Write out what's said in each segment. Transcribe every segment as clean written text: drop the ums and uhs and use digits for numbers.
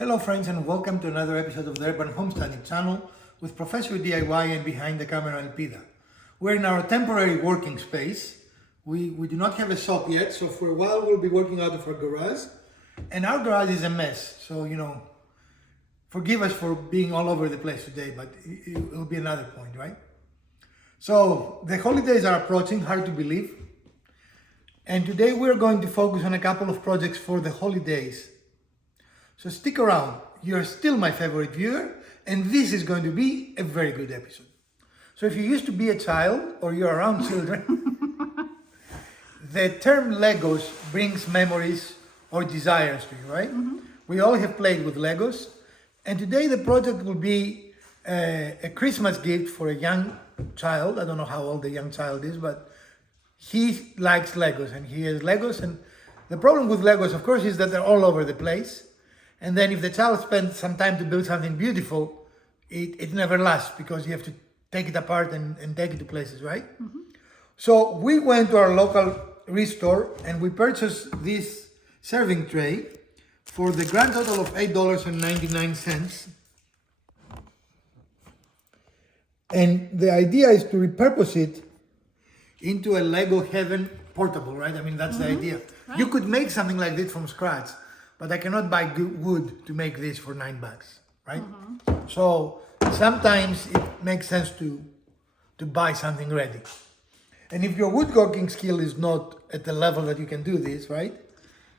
Hello friends and welcome to another episode of the Urban Homesteading channel with Professor DIY and behind the camera Elpida. We're in our temporary working space. We do not have a shop yet, so for a while we'll be working out of our garage. And our garage is a mess, so forgive us for being all over the place today, but it'll be another point, right? So the holidays are approaching, hard to believe. And today we're going to focus on a couple of projects for the holidays. So stick around, you're still my favorite viewer, and this is going to be a very good episode. So if you used to be a child, or you're around children, the term Legos brings memories or desires to you, right? Mm-hmm. We all have played with Legos, and today the project will be a Christmas gift for a young child. I don't know how old the young child is, but he likes Legos, and he has Legos, and the problem with Legos, of course, is that they're all over the place. And then if the child spends some time to build something beautiful, it never lasts because you have to take it apart and take it to places, right? Mm-hmm. So we went to our local restore and we purchased this serving tray for the grand total of $8.99. And the idea is to repurpose it into a Lego Heaven portable, right? I mean, that's the idea. Right. You could make something like this from scratch. But I cannot buy wood to make this for $9, right? Mm-hmm. So sometimes it makes sense to buy something ready. And if your woodworking skill is not at the level that you can do this, right?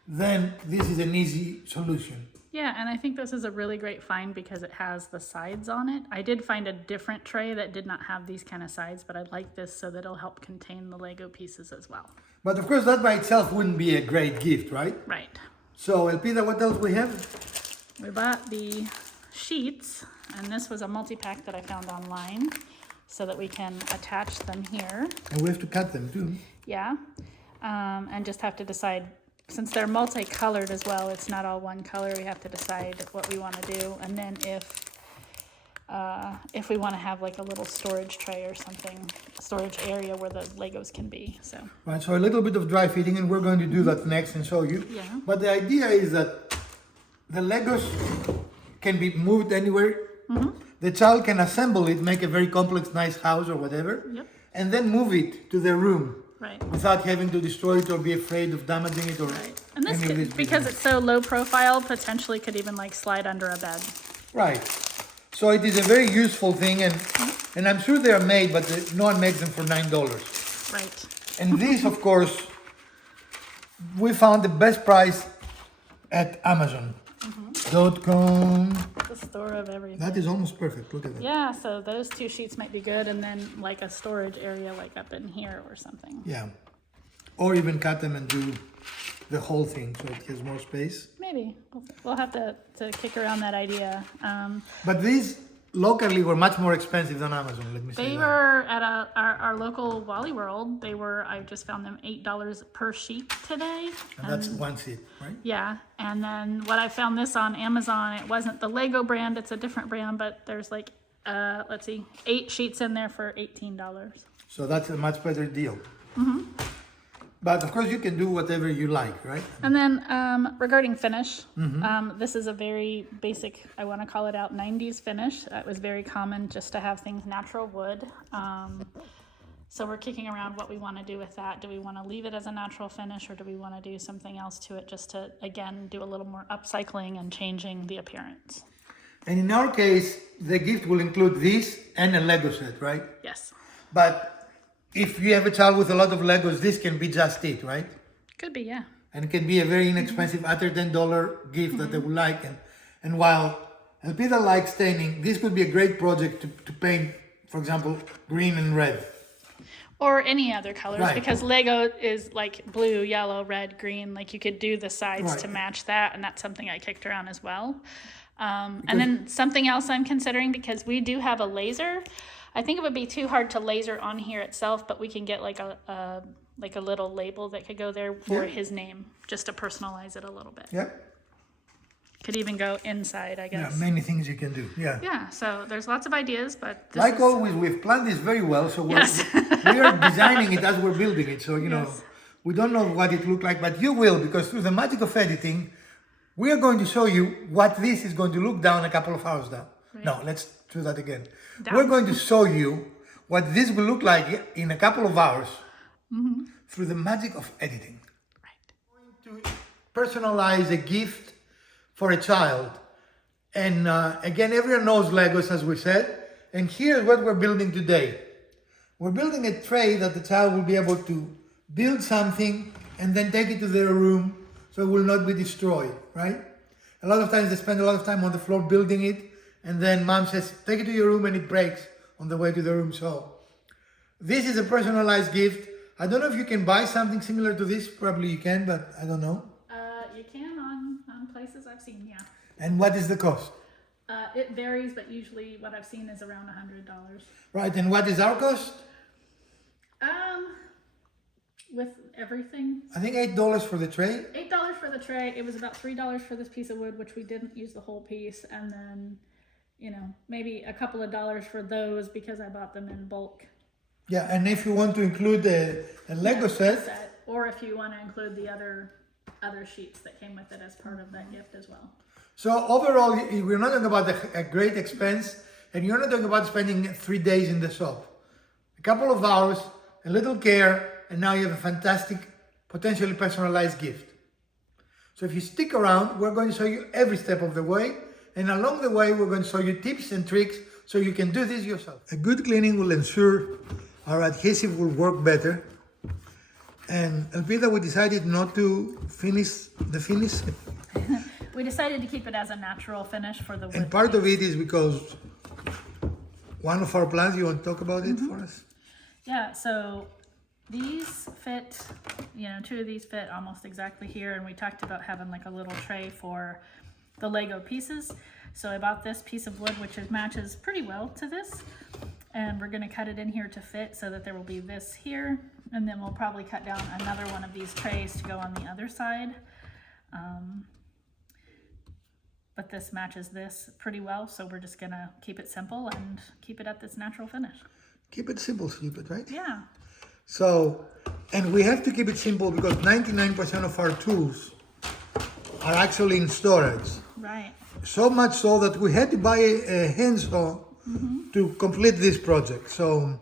Then this is an easy solution. Yeah, and I think this is a really great find because it has the sides on it. I did find a different tray that did not have these kind of sides, but I like this so that it'll help contain the Lego pieces as well. But of course that by itself wouldn't be a great gift, right? Right. So, Elpida, what else we have? We bought the sheets, and this was a multi-pack that I found online so that we can attach them here. And we have to cut them too. Yeah, and just have to decide, since they're multicolored as well, it's not all one color, we have to decide what we want to do. And then if we want to have like a little storage tray or something, storage area where the Legos can be. So right, so a little bit of dry fitting, and we're going to do that next and show you. Yeah. But the idea is that the Legos can be moved anywhere. Mm-hmm. The child can assemble it, make a very complex, nice house or whatever, yep, and then move it to their room. Right. Without having to destroy it or be afraid of damaging it or right. And this could, because it's so low profile, potentially could even like slide under a bed. Right. So it is a very useful thing, and I'm sure they are made, but no one makes them for $9. Right. And this, of course, we found the best price at Amazon.com. The store of everything. That is almost perfect. Look at that. Yeah, so those two sheets might be good, and then like a storage area like up in here or something. Yeah. Or even cut them and do the whole thing so it has more space. Maybe. We'll have to kick around that idea. But these locally were much more expensive than Amazon, let me say They were at our local Wally World. I just found them $8 per sheet today. And that's one sheet, right? Yeah. And then what I found this on Amazon, it wasn't the Lego brand, it's a different brand, but there's like, 8 sheets in there for $18. So that's a much better deal. Mm-hmm. But of course you can do whatever you like, right? And then regarding finish, this is a very basic, I want to call it out, 90s finish. That was very common just to have things natural wood. So we're kicking around what we want to do with that. Do we want to leave it as a natural finish, or do we want to do something else to it just to, again, do a little more upcycling and changing the appearance? And in our case, the gift will include this and a Lego set, right? Yes. But if you have a child with a lot of Legos, this can be just it, right? Could be, yeah. And it can be a very inexpensive, under $10 gift that they would like. And while Elpida likes staining, this could be a great project to paint, for example, green and red. Or any other colors, right, because Lego is like blue, yellow, red, green. Like you could do the sides right, to match that, and that's something I kicked around as well. And then something else I'm considering, because we do have a laser. I think it would be too hard to laser on here itself, but we can get like a little label that could go there for his name, just to personalize it a little bit. Yeah. Could even go inside, I guess. Yeah, many things you can do. Yeah. Yeah, so there's lots of ideas, but like always, we've planned this very well, so we are designing it as we're building it. So, we don't know what it looked like, but you will, because through the magic of editing, We are going to show you what this is going to look down a couple of hours down. Right. No, let's do that again. Down. We're going to show you what this will look like in a couple of hours through the magic of editing. Right. We're going to personalize a gift for a child. And again, everyone knows Legos, as we said. And here's what we're building today. We're building a tray that the child will be able to build something and then take it to their room so it will not be destroyed, right? A lot of times they spend a lot of time on the floor building it, and then mom says, take it to your room, and it breaks on the way to the room. So this is a personalized gift. I don't know if you can buy something similar to this. Probably you can, but I don't know. You can on places I've seen, yeah. And what is the cost? It varies, but usually what I've seen is around $100. Right, and what is our cost? With everything, I think $8 for the tray. $8 for the tray. It was about $3 for this piece of wood, which we didn't use the whole piece, and then, maybe a couple of dollars for those because I bought them in bulk. Yeah, and if you want to include a Lego set, or if you want to include the other sheets that came with it as part of that gift as well. So overall, we're not talking about a great expense, and you're not talking about spending 3 days in the shop. A couple of hours, a little care, and now you have a fantastic, potentially personalized gift. So if you stick around, we're going to show you every step of the way, and along the way, we're going to show you tips and tricks so you can do this yourself. A good cleaning will ensure our adhesive will work better. And Elpida, we decided not to finish the finish. We decided to keep it as a natural finish for the wood. And part of it is because one of our plans, you want to talk about it for us? Yeah, so these fit, 2 of these fit almost exactly here, and we talked about having like a little tray for the Lego pieces. So I bought this piece of wood, which matches pretty well to this, and we're going to cut it in here to fit so that there will be this here, and then we'll probably cut down another one of these trays to go on the other side. But this matches this pretty well, so we're just going to keep it simple and keep it at this natural finish. Keep it simple, stupid, right? Yeah. So, and we have to keep it simple because 99% of our tools are actually in storage. Right. So much so that we had to buy a handsaw to complete this project. So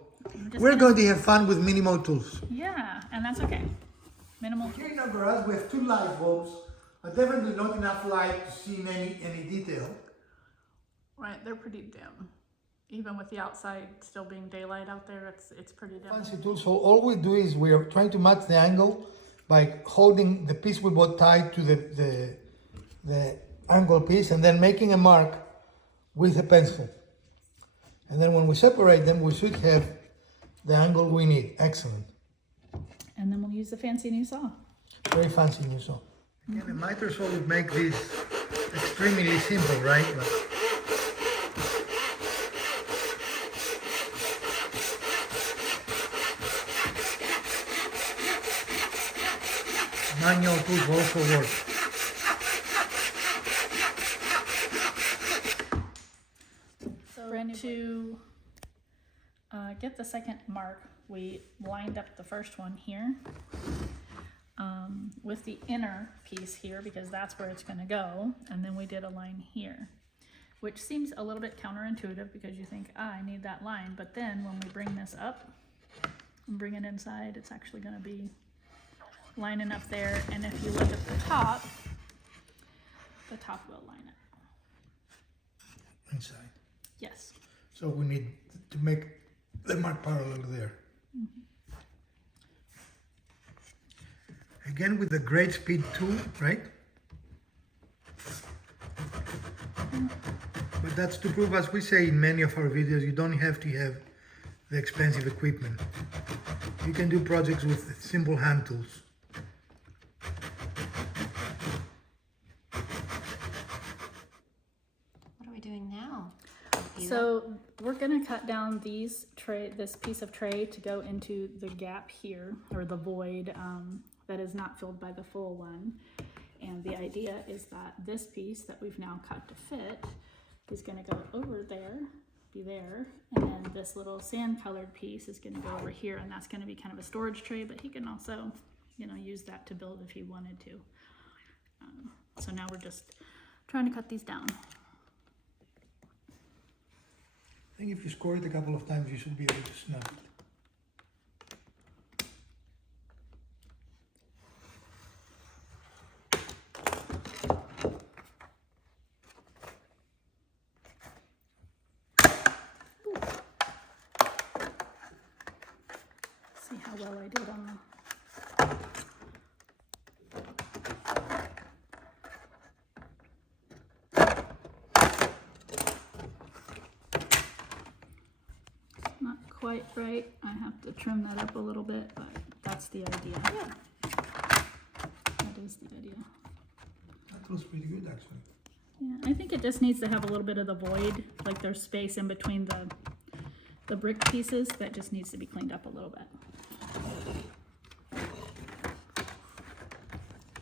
we're going to have fun with minimal tools. Yeah, and that's okay. Minimal. Here in our garage we have 2 light bulbs, but definitely not enough light to see in any detail. Right, they're pretty dim. Even with the outside still being daylight out there, it's pretty dim. Fancy tool. So all we do is we are trying to match the angle by holding the piece we bought tied to the angle piece and then making a mark with a pencil. And then when we separate them, we should have the angle we need. Excellent. And then we'll use the fancy new saw. Very fancy new saw. Again, a miter saw would make this extremely simple, right? But manual tools also work. So to get the second mark, we lined up the first one here with the inner piece here because that's where it's going to go, and then we did a line here, which seems a little bit counterintuitive because you think, I need that line, but then when we bring this up and bring it inside, it's actually going to be lining up there, and if you look at the top will line it. Inside. Yes. So we need to make the mark parallel there. Again with the great speed tool, right? But that's to prove, as we say in many of our videos, you don't have to have the expensive equipment. You can do projects with simple hand tools. What are we doing now? So we're going to cut down this piece of tray to go into the gap here, or the void that is not filled by the full one. And the idea is that this piece that we've now cut to fit is going to go over there, be there, and then this little sand colored piece is going to go over here, and that's going to be kind of a storage tray, but he can also, use that to build if he wanted to. So now we're just trying to cut these down. I think if you score it a couple of times, you should be able to snap it. See how well I did on the... Not quite right. I have to trim that up a little bit, but that's the idea. Yeah. That is the idea. That looks pretty good, actually. Yeah, I think it just needs to have a little bit of the void, like there's space in between the brick pieces that just needs to be cleaned up a little bit.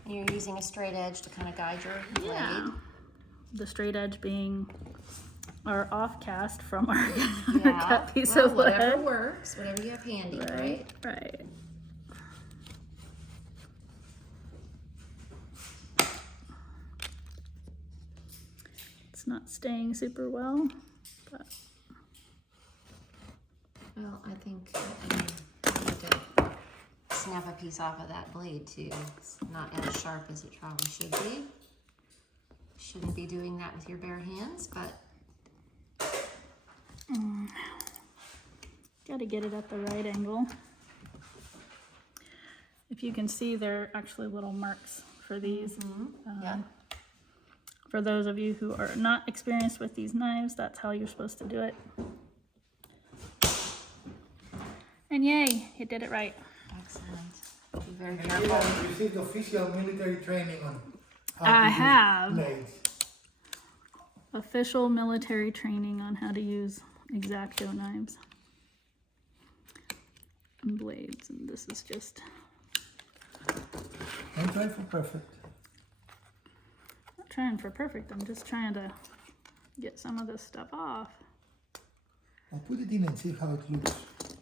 You're using a straight edge to kind of guide your blade. Yeah. The straight edge being our off cast from our Yeah. cut piece Well, of wood. whatever works, whatever you have handy, right? Right. It's not staying super well, but Well, I think you need to snap a piece off of that blade too. It's not as sharp as it probably should be. Shouldn't be doing that with your bare hands, but got to get it at the right angle. If you can see, there are actually little marks for these. yeah. For those of you who are not experienced with these knives, that's how you're supposed to do it. And yay, you did it right. Excellent. Be very And you careful. have received official military training on how I to use have. blades. Official military training on how to use X-Acto knives and blades, and this is just Don't try for perfect. not trying for perfect. I'm just trying to get some of this stuff off. I'll put it in and see how it looks.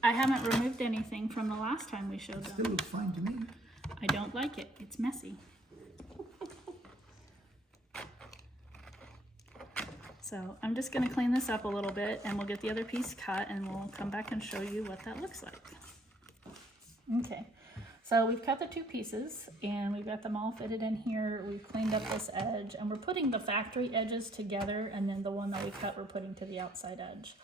I haven't removed anything from the last time we showed It them. still looks fine to me. I don't like it. It's messy. So I'm just going to clean this up a little bit and we'll get the other piece cut and we'll come back and show you what that looks like. Okay, so we've cut the two pieces and we've got them all fitted in here. We've cleaned up this edge and we're putting the factory edges together, and then the one that we cut we're putting to the outside edge.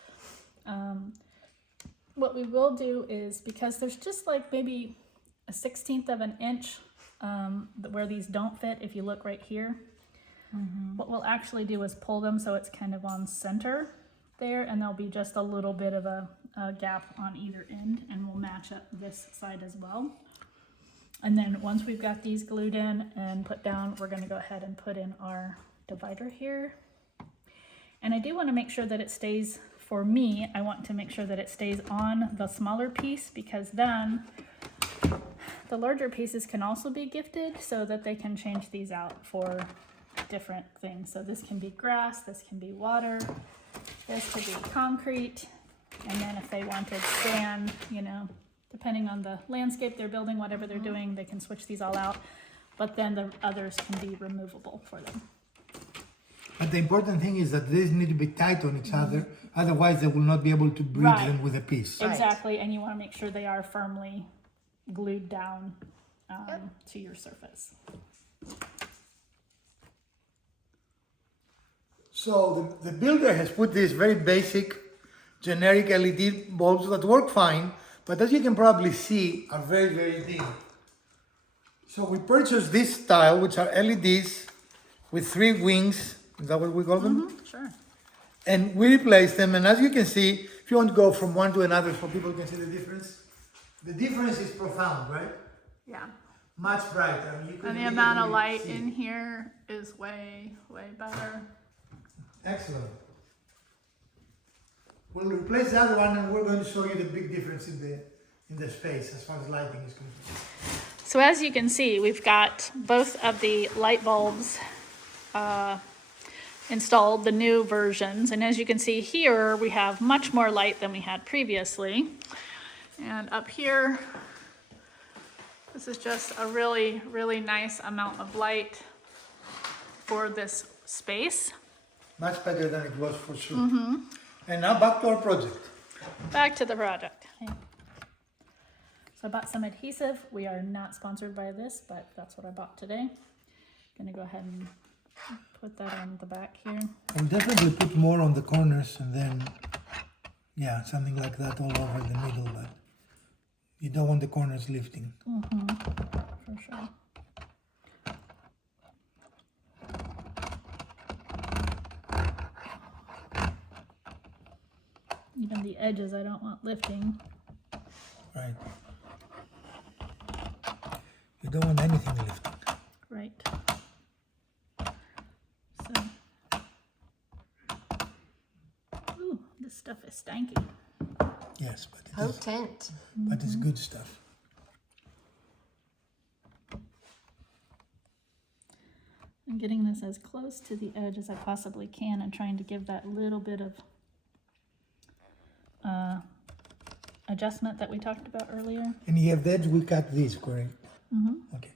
What we will do is, because there's just like maybe a 1/16 of an inch where these don't fit, if you look right here, what we'll actually do is pull them so it's kind of on center there, and there'll be just a little bit of a gap on either end, and we'll match up this side as well. And then once we've got these glued in and put down, we're going to go ahead and put in our divider here. And I do want to make sure that it stays, for me, I want to make sure that it stays on the smaller piece, because then the larger pieces can also be gifted so that they can change these out for different things. So this can be grass, this can be water, this could be concrete, and then if they wanted sand, you know, depending on the landscape they're building, whatever they're doing, they can switch these all out, but then the others can be removable for them. But the important thing is that these need to be tight on each other, otherwise they will not be able to bridge Right. them with a piece. Right. Exactly, and you want to make sure they are firmly glued down to your surface. So the builder has put these very basic, generic LED bulbs that work fine, but as you can probably see, are very, very dim. So we purchased this style, which are LEDs with 3 wings. Is that what we call them? Sure. And we replaced them, and as you can see, if you want to go from one to another so people can see the difference is profound, right? Yeah. Much brighter. I mean, you couldn't And the even amount of really light see. in here is way, way better. Excellent. We'll replace the other one, and we're going to show you the big difference in the space as far as lighting is concerned. So as you can see, we've got both of the light bulbs installed, the new versions. And as you can see here, we have much more light than we had previously. And up here, this is just a really, really nice amount of light. for this space. Much better than it was for sure. And now back to our project. Back to the project. So I bought some adhesive. We are not sponsored by this, but that's what I bought today. Gonna go ahead and put that on the back here. I'll definitely put more on the corners and then, yeah, something like that all over the middle, but you don't want the corners lifting. For sure. Even the edges I don't want lifting. Right. You don't want anything lifting. Right. So. Ooh, this stuff is stanky. Yes, but Potent. but it's good stuff. I'm getting this as close to the edge as I possibly can and trying to give that little bit of adjustment that we talked about earlier. And you have the edge, we cut this, correct? Okay.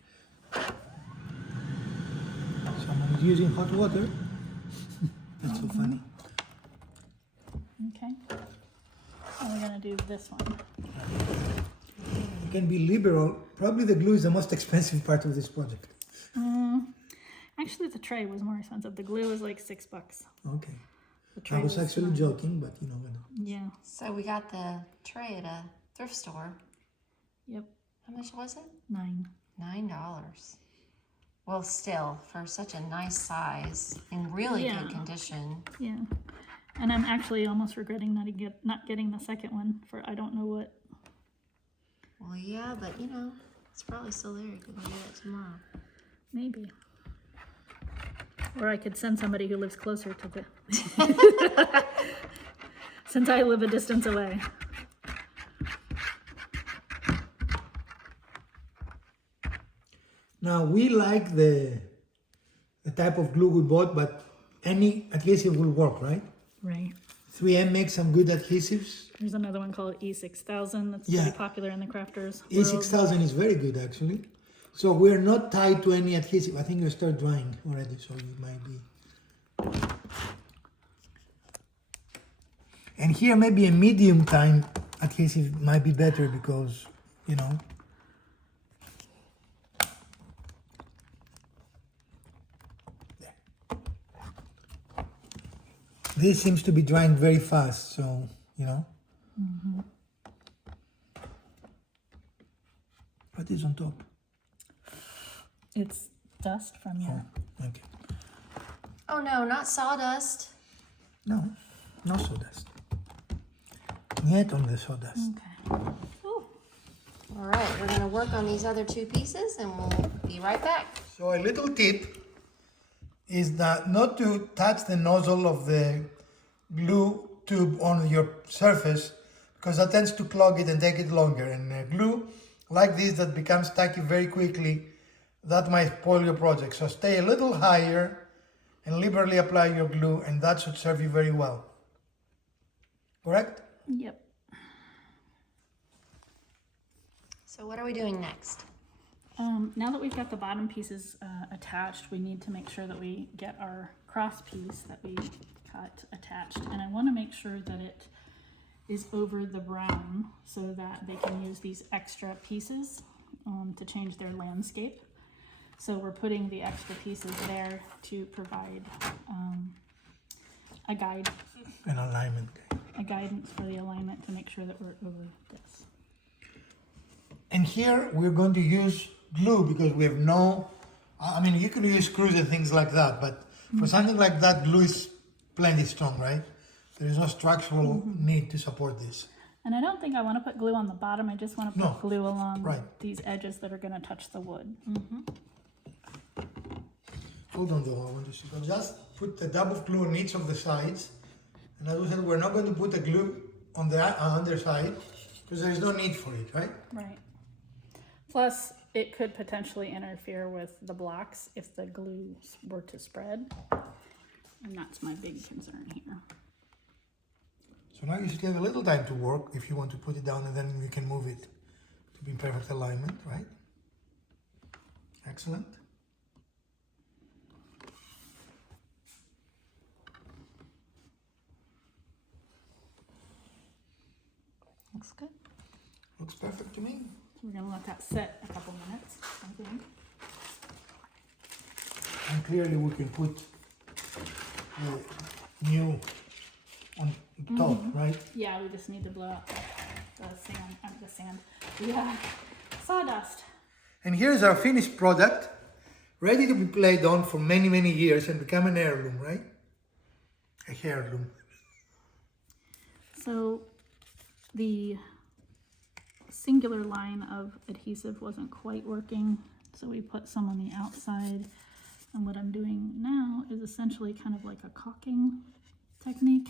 Someone is using hot water. That's so funny. Okay. And we're gonna do this one. You can be liberal. Probably the glue is the most expensive part of this project. Actually, the tray was more expensive. The glue was like $6. Okay. The tray I was actually $9. joking, but you know what. Yeah. So we got the tray at a thrift store. Yep. How much was it? 9. $9. Well, still, for such a nice size, in really Yeah. good condition. Yeah. And I'm actually almost regretting not getting the second one for I don't know what. Well, yeah, but you know, it's probably still there. You can do that tomorrow. Maybe. Or I could send somebody who lives closer to the. Since I live a distance away. Now we like the type of glue we bought, but any adhesive will work, right? Right. 3M makes some good adhesives. There's another one called E6000 that's Yeah. pretty popular in the crafters. world. E6000 is very good actually. So we're not tied to any adhesive. I think you start drying already, so it might be. And here maybe a medium time adhesive might be better because, you know. There. This seems to be drying very fast, so, you know. What is on top? It's dust from your. Okay. Oh no, not sawdust. No, no sawdust. Yet on the sawdust. Okay. Ooh. All right, we're gonna work on these other two pieces and we'll be right back. So a little tip is that not to touch the nozzle of the glue tube on your surface because that tends to clog it and take it longer. And glue like this that becomes tacky very quickly, that might spoil your project. So stay a little higher and liberally apply your glue, and that should serve you very well. Correct? Yep. So what are we doing next? Now that we've got the bottom pieces attached, we need to make sure that we get our cross piece that we cut attached. And I want to make sure that it is over the brown so that they can use these extra pieces to change their landscape. So we're putting the extra pieces there to provide a guide, An alignment. a guidance for the alignment to make sure that we're over this. And here we're going to use glue because we have no, I mean, you can use screws and things like that, but for something like that, glue is plenty strong, right? There is no structural need to support this. And I don't think I want to put glue on the bottom. I just want to put No. glue along Right. these edges that are going to touch the wood. Hold on though, I want to see. So just put a dab of glue on each of the sides. And as we said, we're not going to put the glue on the underside because there is no need for it, right? Right. Plus, it could potentially interfere with the blocks if the glue were to spread. And that's my big concern here. So now you should have a little time to work if you want to put it down, and then you can move it to be in perfect alignment, right? Excellent. Looks good. Looks perfect to me. We're gonna let that sit a couple minutes, I think. And clearly we can put the new on top, right? Yeah, we just need to blow out the sand, the sawdust. And here's our finished product, ready to be played on for many, many years and become an heirloom, right? A heirloom. So the singular line of adhesive wasn't quite working, so we put some on the outside. And what I'm doing now is essentially kind of like a caulking technique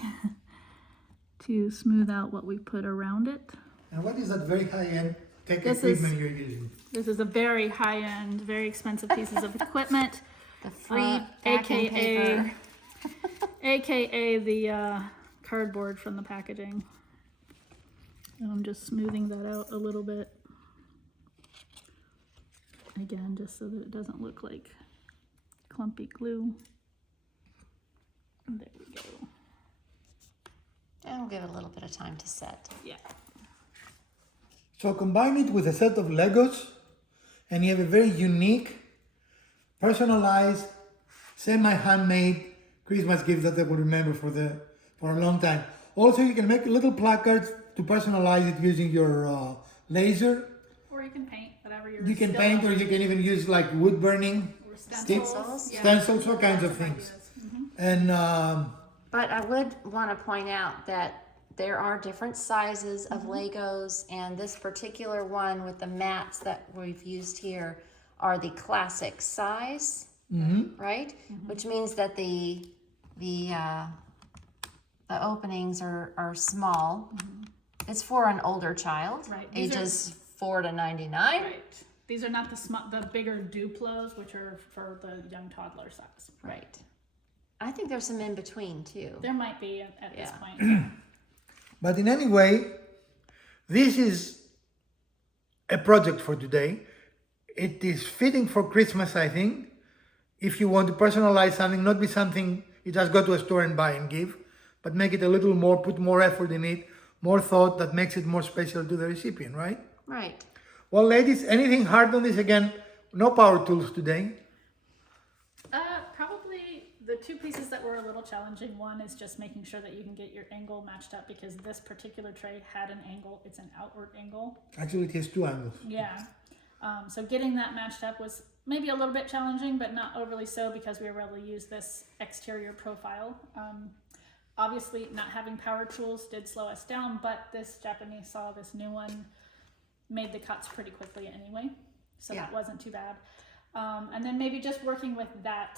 to smooth out what we put around it. And what is that very high-end tech This equipment you're using? This is a very high-end, very expensive pieces of equipment. The free packing AKA, paper. AKA the cardboard from the packaging. And I'm just smoothing that out a little bit. Again, just so that it doesn't look like clumpy glue. There we go. And we'll give it a little bit of time to set. Yeah. So combine it with a set of Legos and you have a very unique, personalized, semi-handmade Christmas gift that they will remember for a long time. Also, you can make little placards to personalize it using your laser. Or you can paint, whatever you're You can paint, or you can even use like wood burning, or stencils. Yeah. stencils, all kinds of things. And But I would want to point out that there are different sizes of Legos, and this particular one with the mats that we've used here are the classic size, right? Which means that the openings are small. It's for an older child, Right. These ages 4 to 99. Right. These are not the bigger Duplos, which are for the young toddler size. Right. I think there's some in between too. There might be at this Yeah. point. but in any way, this is a project for today. It is fitting for Christmas, I think. If you want to personalize something, not be something you just go to a store and buy and give, but make it a little more, put more effort in it, more thought that makes it more special to the recipient, right? Right. Well, ladies, anything hard on this again? No power tools today. Probably the two pieces that were a little challenging. One is just making sure that you can get your angle matched up, because this particular tray had an angle. It's an outward angle. Actually, it has two angles. Yeah. So getting that matched up was maybe a little bit challenging, but not overly so, because we were able to use this exterior profile. Obviously, not having power tools did slow us down, but this Japanese saw, this new one, made the cuts pretty quickly anyway. So Yeah. that wasn't too bad. And then maybe just working with that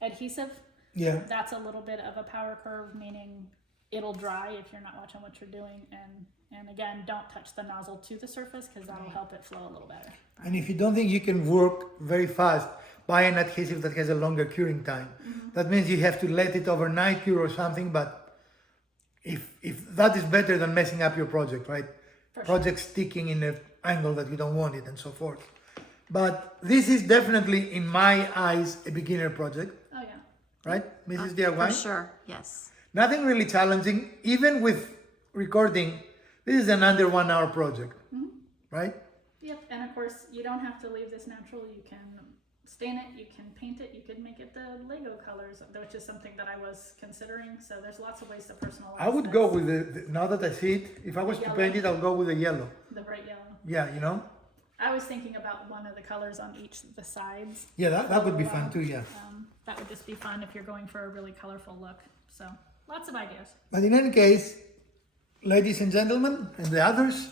adhesive, Yeah. that's a little bit of a power curve, meaning it'll dry if you're not watching what you're doing. And again, don't touch the nozzle to the surface, because that'll help it flow a little better. And if you don't think you can work very fast, buy an adhesive that has a longer curing time. That means you have to let it overnight cure or something, but if that is better than messing up your project, right? For sure. Project sticking in an angle that you don't want it and so forth. But this is definitely, in my eyes, a beginner project, Oh yeah. right, Mrs. DIY? For sure. Yes. Nothing really challenging, even with recording. This is an under 1 hour project, right? Yep, and of course, you don't have to leave this natural. You can stain it, you can paint it, you could make it the Lego colors, which is something that I was considering. So there's lots of ways to personalize. I would this. go with now that I see it, if I was to Yellow. paint it, I'll go with the yellow. The bright yellow. Yeah, you know? I was thinking about one of the colors on each of the sides. Yeah, that would be fun too, yeah. That would just be fun if you're going for a really colorful look. So lots of ideas. But in any case, ladies and gentlemen, and the others,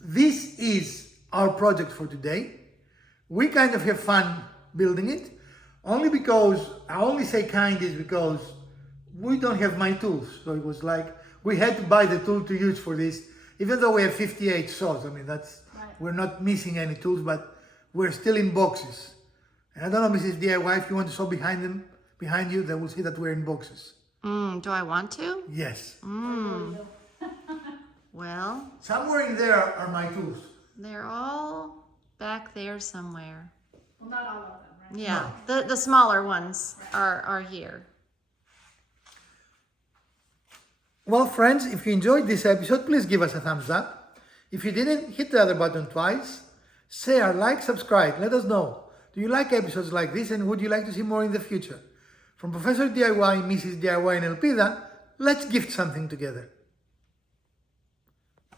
this is our project for today. We kind of have fun building it, only because, I only say kind is because we don't have my tools. So it was like, we had to buy the tool to use for this, even though we have 58 saws. I mean, we're not missing any tools, but we're still in boxes. And I don't know, Mrs. DIY, if you want to saw behind you, they will see that we're in boxes. Do I want to? Yes. Well, Somewhere in there are my tools. they're all back there somewhere. Well, not all of them, right? Yeah, the smaller ones are here. Well, friends, if you enjoyed this episode, please give us a thumbs up. If you didn't, hit the other button twice. Share, like, subscribe. Let us know. Do you like episodes like this, and would you like to see more in the future? From Professor DIY, Mrs. DIY, and Elpida, let's gift something together.